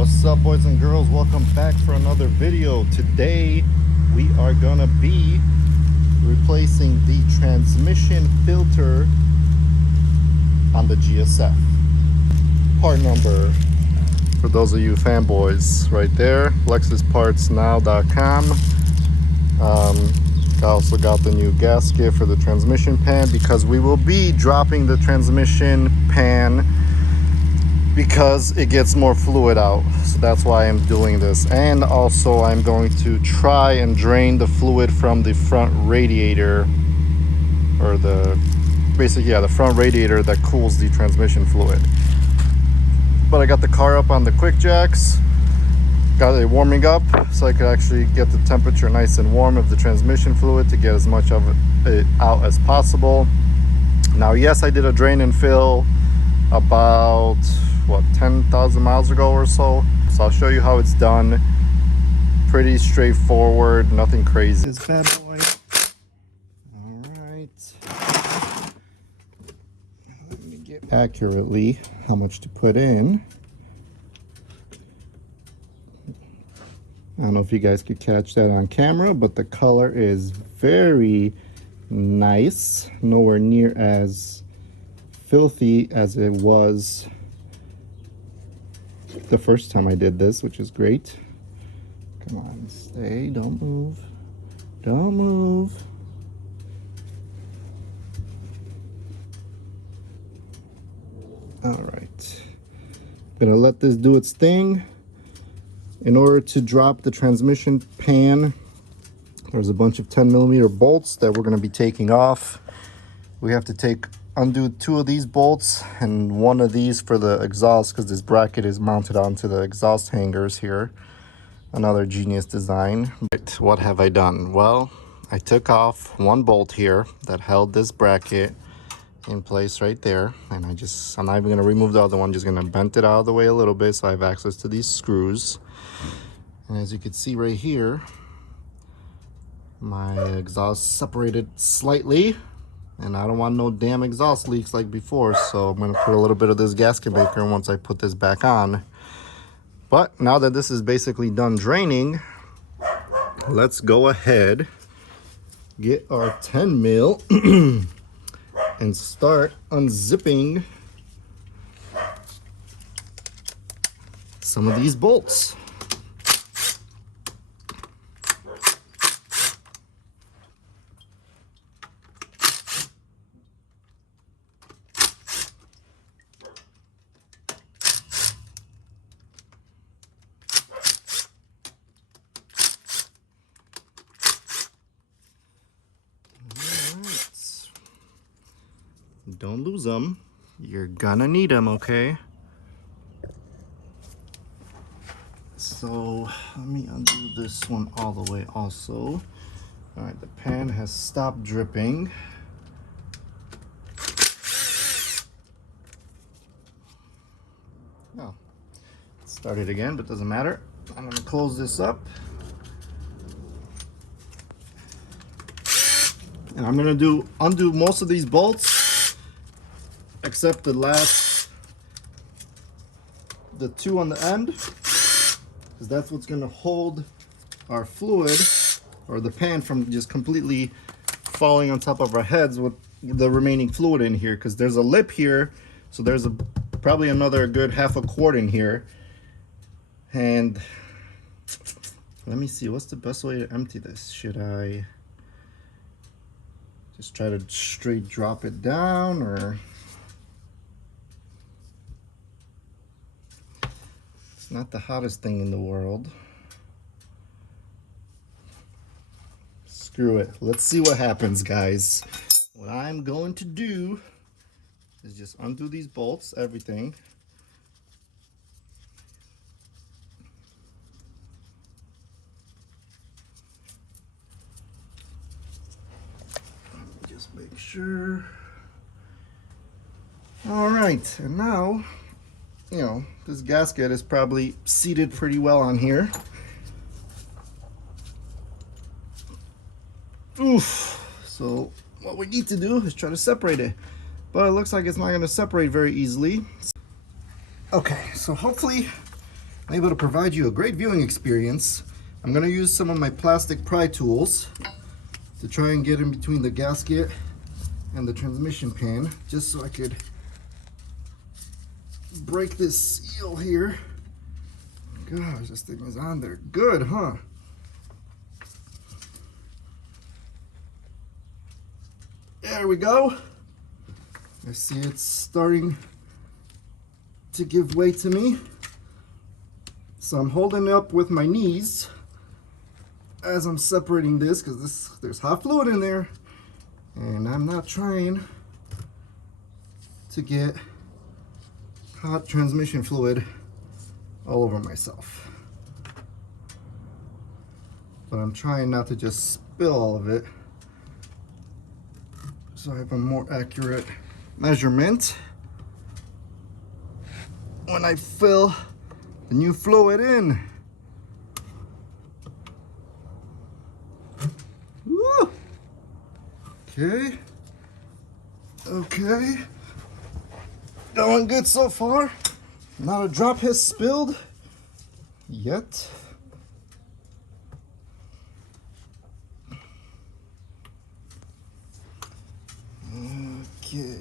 What's up, boys and girls? Welcome back for another video. Today we are gonna be replacing the transmission filter on the GSF. Part number, for those of you fanboys, right there, LexusPartsNow.com. I also got the new gasket for the transmission pan because we will be dropping the transmission pan because it gets more fluid out. So that's why I'm doing this. And also I'm going to try and drain the fluid from the front radiator, or the front radiator that cools the transmission fluid. But I got the car up on the quick jacks, got it warming up so I could actually get the temperature nice and warm of the transmission fluid to get as much of it out as possible. Now, yes, I did a drain and fill about 10,000 miles ago or so. So I'll show you how it's done. Pretty straightforward, nothing crazy. This bad boy. All right. Let me get accurately how much to put in. I don't know if you guys could catch that on camera, but the color is very nice. Nowhere near as filthy as it was the first time I did this, which is great. Come on, stay, don't move. Don't move. All right. Gonna let this do its thing. In order to drop the transmission pan, there's a bunch of 10mm bolts that we're going to be taking off. We have to undo 2 of these bolts and 1 of these for the exhaust, because this bracket is mounted onto the exhaust hangers here. Another genius design. Right, what have I done? Well, I took off 1 bolt here that held this bracket in place right there, and I'm not even going to remove the other one, just going to bend it out of the way a little bit so I have access to these screws. And as you can see right here, my exhaust separated slightly, and I don't want no damn exhaust leaks like before, so I'm going to put a little bit of this gasket maker once I put this back on. But now that this is basically done draining, let's go ahead, get our 10mm and start unzipping some of these bolts. Don't lose them. You're gonna need them, okay? So let me undo this one all the way also. All right, the pan has stopped dripping. Oh, it started again, but doesn't matter. I'm gonna close this up. And I'm gonna undo most of these bolts, except the 2 on the end, because that's what's going to hold our fluid, or the pan, from just completely falling on top of our heads with the remaining fluid in here, because there's a lip here, so there's probably another good half a quart in here. And let me see, what's the best way to empty this? Should I just try to straight drop it down, or... Not the hottest thing in the world. Screw it. Let's see what happens, guys. What I'm going to do is just undo these bolts, everything. Just make sure. All right, and now, you know, this gasket is probably seated pretty well on here. Oof. So what we need to do is try to separate it, but it looks like it's not going to separate very easily. Okay, so hopefully I'm able to provide you a great viewing experience. I'm going to use some of my plastic pry tools to try and get in between the gasket and the transmission pan, just so I could break this seal here. Gosh, this thing is on there good, huh? There we go. I see it's starting to give way to me. So I'm holding it up with my knees as I'm separating this, because there's hot fluid in there, and I'm not trying to get hot transmission fluid all over myself. But I'm trying not to just spill all of it, so I have a more accurate measurement when I fill the new fluid in. Woo! Okay. Okay. Going good so far. Not a drop has spilled yet. Okay.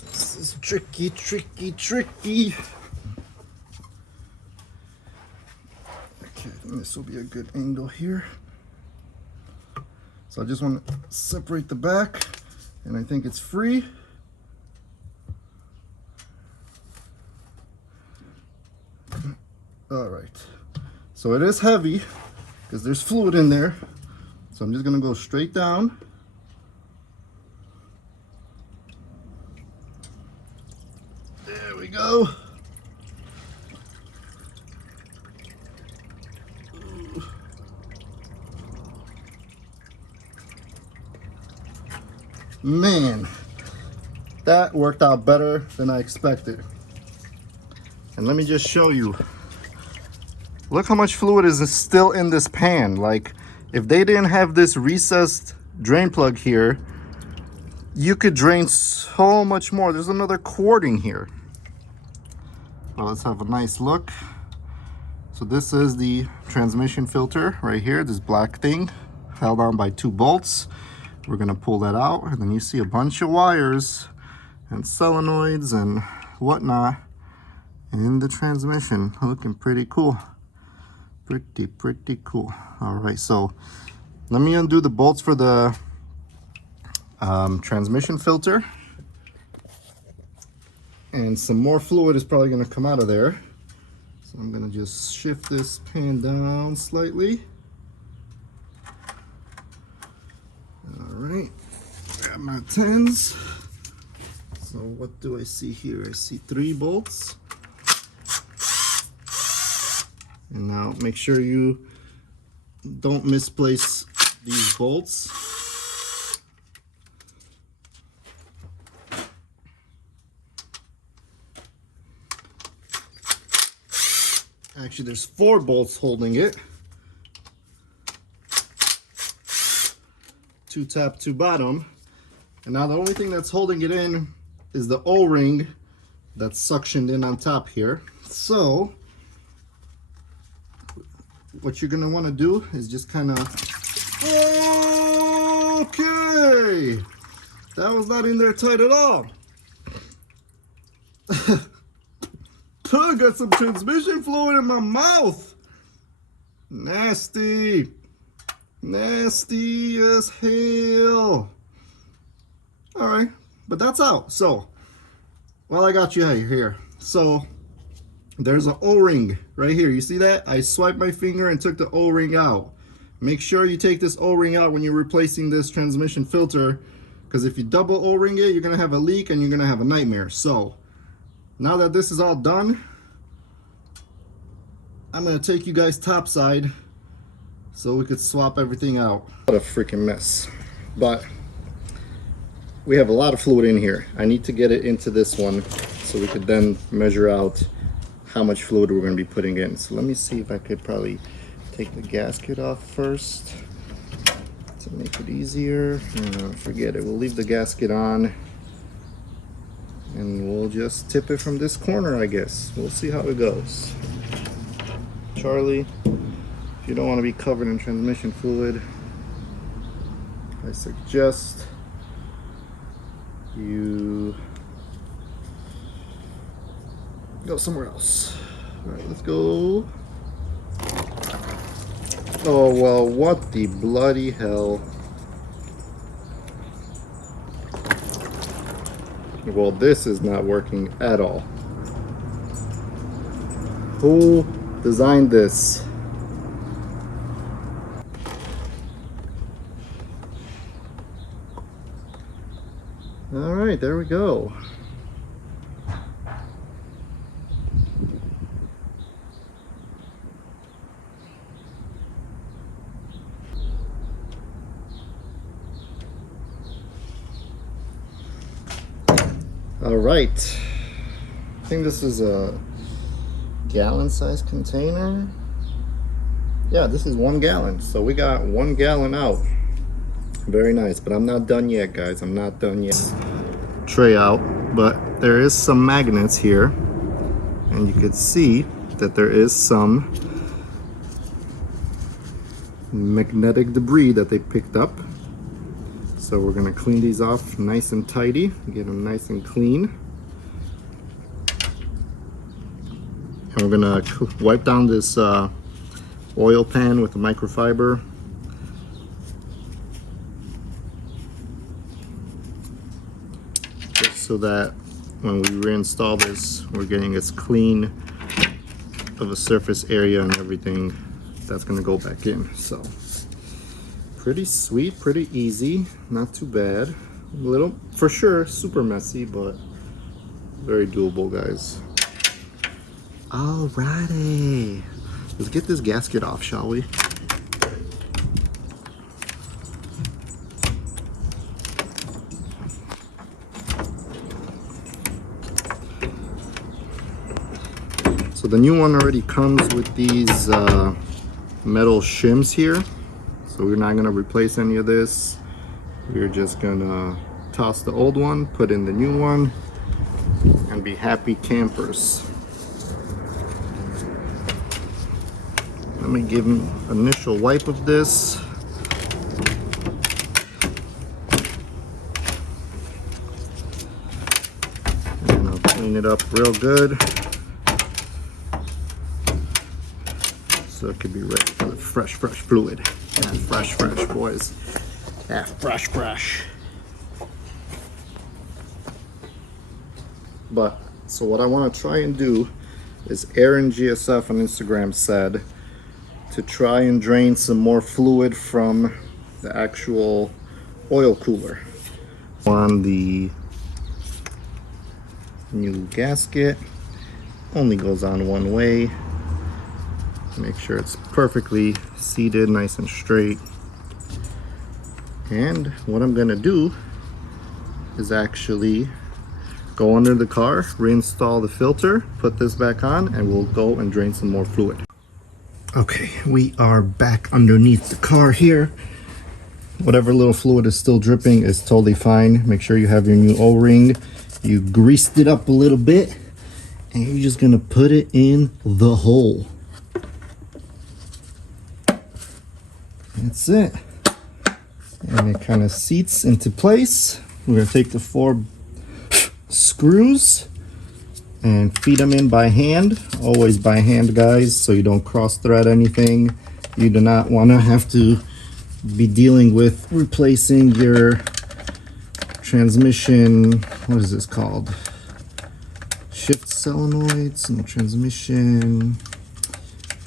This is tricky, tricky, tricky. Okay, I think this will be a good angle here. So I just want to separate the back, and I think it's free. All right. So it is heavy because there's fluid in there. So I'm just going to go straight down. There we go. Man, that worked out better than I expected. And let me just show you. Look how much fluid is still in this pan. Like, if they didn't have this recessed drain plug here, you could drain so much more. There's another quart in here. Well, let's have a nice look. So this is the transmission filter right here, this black thing held on by 2 bolts. We're gonna pull that out, and then you see a bunch of wires and solenoids and whatnot in the transmission. Looking pretty cool. Pretty cool. All right, so let me undo the bolts for the transmission filter. And some more fluid is probably gonna come out of there. So I'm gonna just shift this pan down slightly. All right, grab my 10s. So what do I see here? I see 3 bolts. And now make sure you don't misplace these bolts. Actually, there's 4 bolts holding it. 2 top, 2 bottom. And now the only thing that's holding it in is the O-ring that's suctioned in on top here. So what you're gonna wanna do is just kinda, okay, that was not in there tight at all. I got some transmission fluid in my mouth. Nasty. Nasty as hell. All right, but that's out. So, well, I got you here. So, there's an O-ring right here. You see that? I swiped my finger and took the O-ring out. Make sure you take this O-ring out when you're replacing this transmission filter, because if you double O-ring it, you're gonna have a leak and you're gonna have a nightmare. So, now that this is all done, I'm gonna take you guys topside so we could swap everything out. What a freaking mess. But we have a lot of fluid in here. I need to get it into this one so we could then measure out how much fluid we're gonna be putting in. So let me see if I could probably take the gasket off first to make it easier. Forget it, we'll leave the gasket on and we'll just tip it from this corner, I guess. We'll see how it goes. Charlie. If you don't want to be covered in transmission fluid, I suggest you go somewhere else. All right, let's go. Oh, well, what the bloody hell. Well, this is not working at all. Who designed this? All right, there we go. All right, I think this is a gallon size container. Yeah, this is 1 gallon, so we got 1 gallon out. Very nice, but I'm not done yet, guys. I'm not done yet. Tray out, but there is some magnets here, and you could see that there is some magnetic debris that they picked up. So we're gonna clean these off nice and tidy, get them nice and clean. And we're gonna wipe down this oil pan with a microfiber. Just so that when we reinstall this, we're getting as clean of a surface area and everything that's gonna go back in. So pretty sweet, pretty easy, not too bad. A little, for sure, super messy, but very doable, guys. Alrighty, let's get this gasket off, shall we? So the new one already comes with these metal shims here. So we're not going to replace any of this. We're just going to toss the old one, put in the new one, and be happy campers. Let me give an initial wipe of this. And I'll clean it up real good, so it could be ready for the fresh fluid. Fresh, boys. Yeah, fresh. But, so what I want to try and do is Arron GSF on Instagram said to try and drain some more fluid from the actual oil cooler. On the new gasket, only goes on one way. Make sure it's perfectly seated, nice and straight. And what I'm gonna do is actually go under the car, reinstall the filter, put this back on, and we'll go and drain some more fluid. Okay, we are back underneath the car here. Whatever little fluid is still dripping is totally fine. Make sure you have your new O-ring. You greased it up a little bit, and you're just gonna put it in the hole. That's it. And it kind of seats into place. We're gonna take the 4 screws and feed them in by hand. Always by hand, guys, so you don't cross thread anything. You do not want to have to be dealing with replacing your transmission. What is this called? Shift solenoids and transmission,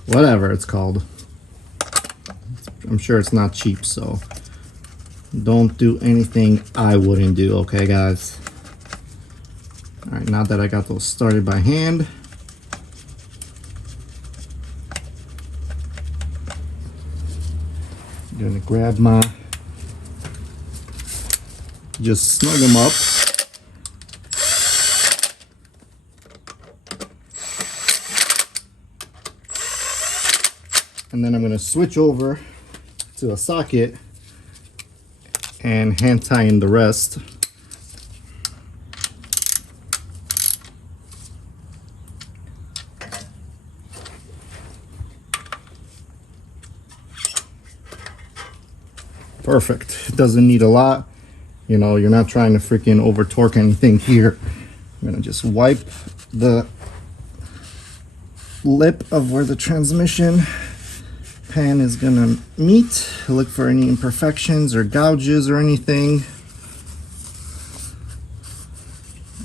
whatever it's called. I'm sure it's not cheap, so don't do anything I wouldn't do, okay, guys? All right, now that I got those started by hand, I'm gonna grab my, just snug them up. And then I'm gonna switch over to a socket and hand tie in the rest. Perfect. It doesn't need a lot. You know, you're not trying to freaking over torque anything here. I'm gonna just wipe the lip of where the transmission pan is gonna meet. Look for any imperfections or gouges or anything.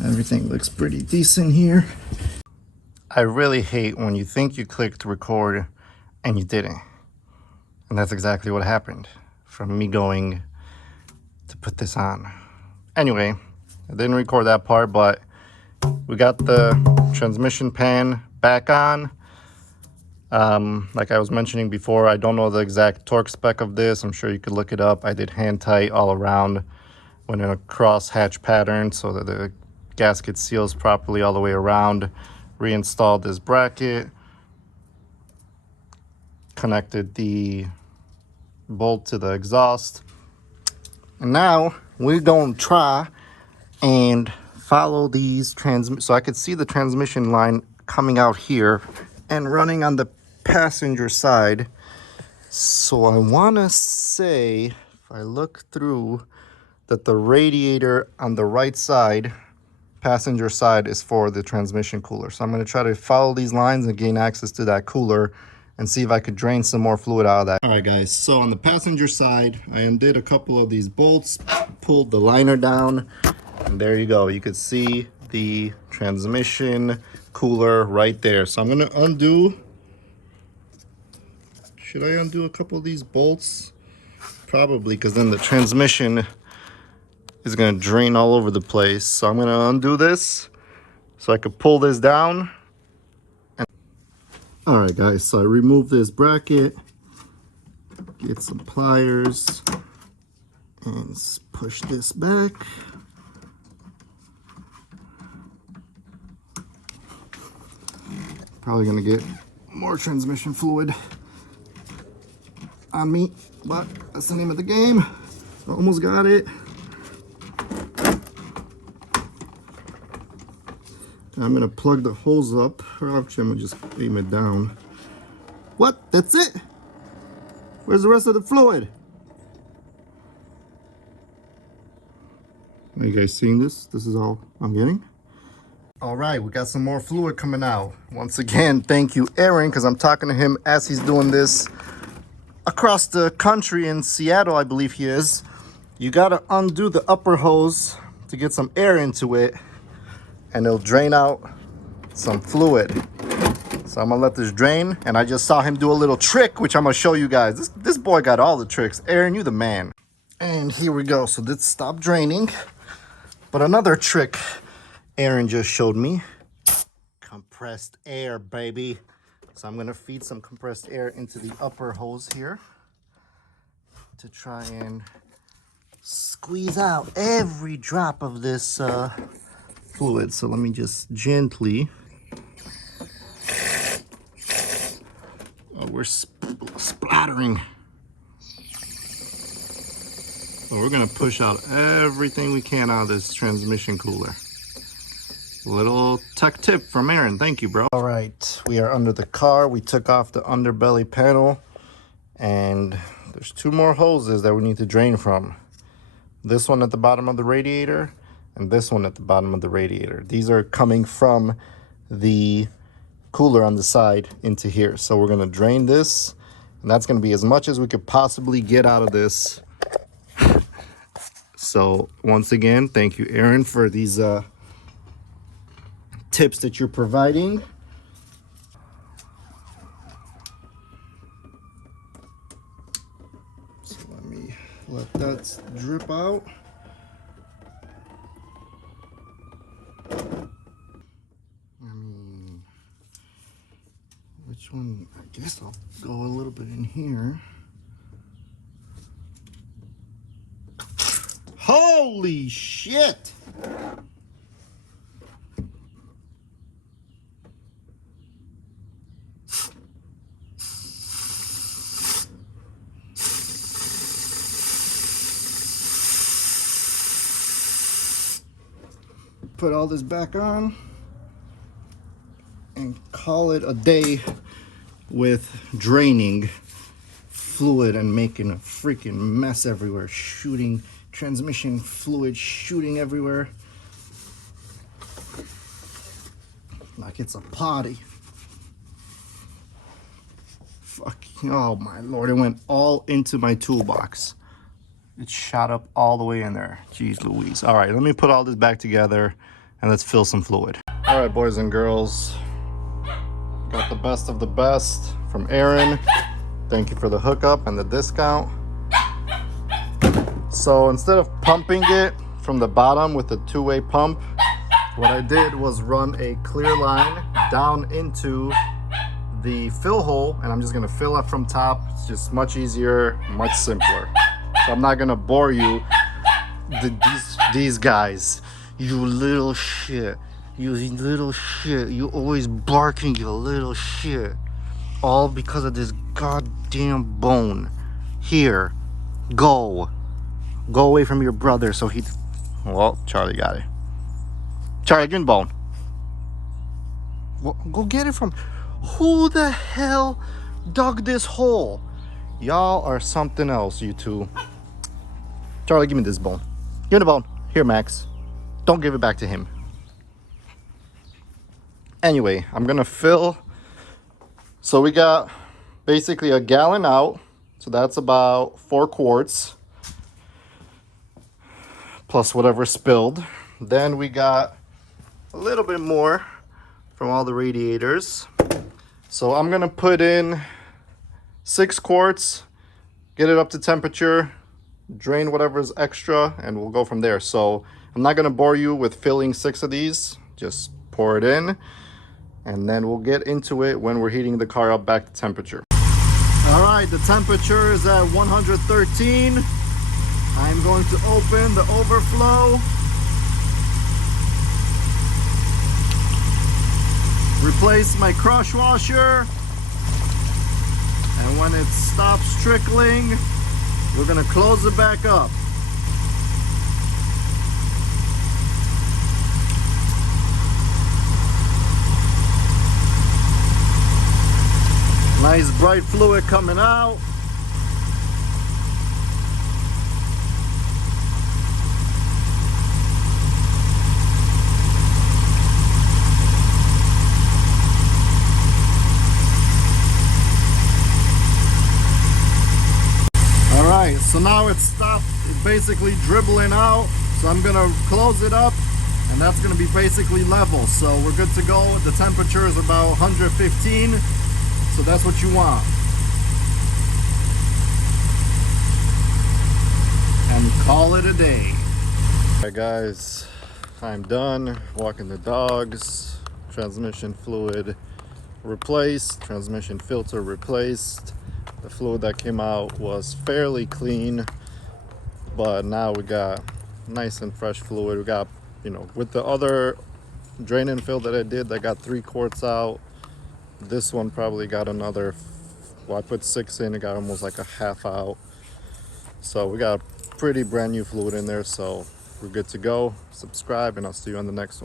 Everything looks pretty decent here. I really hate when you think you clicked record and you didn't. And that's exactly what happened from me going to put this on. Anyway, I didn't record that part, but we got the transmission pan back on. Like I was mentioning before, I don't know the exact torque spec of this. I'm sure you could look it up. I did hand tight all around, went in a cross hatch pattern so that the gasket seals properly all the way around. Reinstalled this bracket, connected the bolt to the exhaust, and now we're going to try and follow these so I could see the transmission line coming out here and running on the passenger side. So I want to say, if I look through, that the radiator on the right side, passenger side, is for the transmission cooler. So I'm going to try to follow these lines and gain access to that cooler and see if I could drain some more fluid out of that. All right, guys, so on the passenger side, I undid a couple of these bolts, pulled the liner down, and there you go. You could see the transmission cooler right there. So I'm going to undo. Should I undo a couple of these bolts? Probably, because then the transmission is going to drain all over the place. So I'm going to undo this so I could pull this down. All right, guys, so I removed this bracket, get some pliers, and push this back. Probably going to get more transmission fluid on me, but that's the name of the game. Almost got it. I'm gonna plug the hose up, or actually I'm gonna just aim it down. What? That's it? Where's the rest of the fluid? Are you guys seeing this? This is all I'm getting. All right, we got some more fluid coming out. Once again, thank you, Arron, because I'm talking to him as he's doing this across the country in Seattle, I believe he is. You gotta undo the upper hose to get some air into it, and it'll drain out some fluid. So I'm gonna let this drain, and I just saw him do a little trick, which I'm gonna show you guys. This boy got all the tricks. Arron, you the man. And here we go. So this stopped draining. But another trick Arron just showed me. Compressed air, baby. So I'm gonna feed some compressed air into the upper hose here to try and squeeze out every drop of this fluid. So let me just gently. Oh, we're splattering. So we're gonna push out everything we can out of this transmission cooler. Little tech tip from Arron. Thank you, bro. All right, we are under the car. We took off the underbelly panel, and there's two more hoses that we need to drain from. This one at the bottom of the radiator, and this one at the bottom of the radiator. These are coming from the cooler on the side into here. So we're gonna drain this, and that's gonna be as much as we could possibly get out of this. So once again, thank you, Arron, for these tips that you're providing. So let me let that drip out. Which one? I guess I'll go a little bit in here. Holy shit! Put all this back on and call it a day with draining fluid and making a freaking mess everywhere, shooting transmission fluid, shooting everywhere like it's a potty. Fucking, oh my lord, it went all into my toolbox. It shot up all the way in there. Jeez Louise. All right, let me put all this back together and let's fill some fluid. All right, boys and girls, got the best of the best from Arron. Thank you for the hookup and the discount. So instead of pumping it from the bottom with a two-way pump, what I did was run a clear line down into the fill hole, and I'm just gonna fill it from top. It's just much easier, much simpler. So I'm not gonna bore you. These guys, you little shit, you always barking, you little shit. All because of this goddamn bone. Here, go away from your brother. So he, well, Charlie got it. Charlie, give me the bone. Well, go get it from, who the hell dug this hole? Y'all are something else, you two. Charlie, give me this bone. Give me the bone. Here, Max. Don't give it back to him. Anyway, I'm gonna fill. So we got basically a gallon out. So that's about 4 quarts. Plus whatever spilled. Then we got a little bit more from all the radiators. So I'm gonna put in 6 quarts, get it up to temperature, drain whatever's extra, and we'll go from there. So I'm not gonna bore you with filling 6 of these, just pour it in, and then we'll get into it when we're heating the car up back to temperature. All right, the temperature is at 113. I'm going to open the overflow. Replace my crush washer, and when it stops trickling, we're gonna close it back up. Nice bright fluid coming out. So now it's stopped, it's basically dribbling out. So I'm gonna close it up, and that's gonna be basically level. So we're good to go. The temperature is about 115. So that's what you want. And call it a day. All right guys, I'm done walking the dogs. Transmission fluid replaced, transmission filter replaced. The fluid that came out was fairly clean, but now we got nice and fresh fluid. We got, you know, with the other drain and fill that I did, I got 3 quarts out. This one probably got another, well, I put 6 in, it got almost like a half out. So we got pretty brand new fluid in there, so we're good to go. Subscribe, and I'll see you on the next one.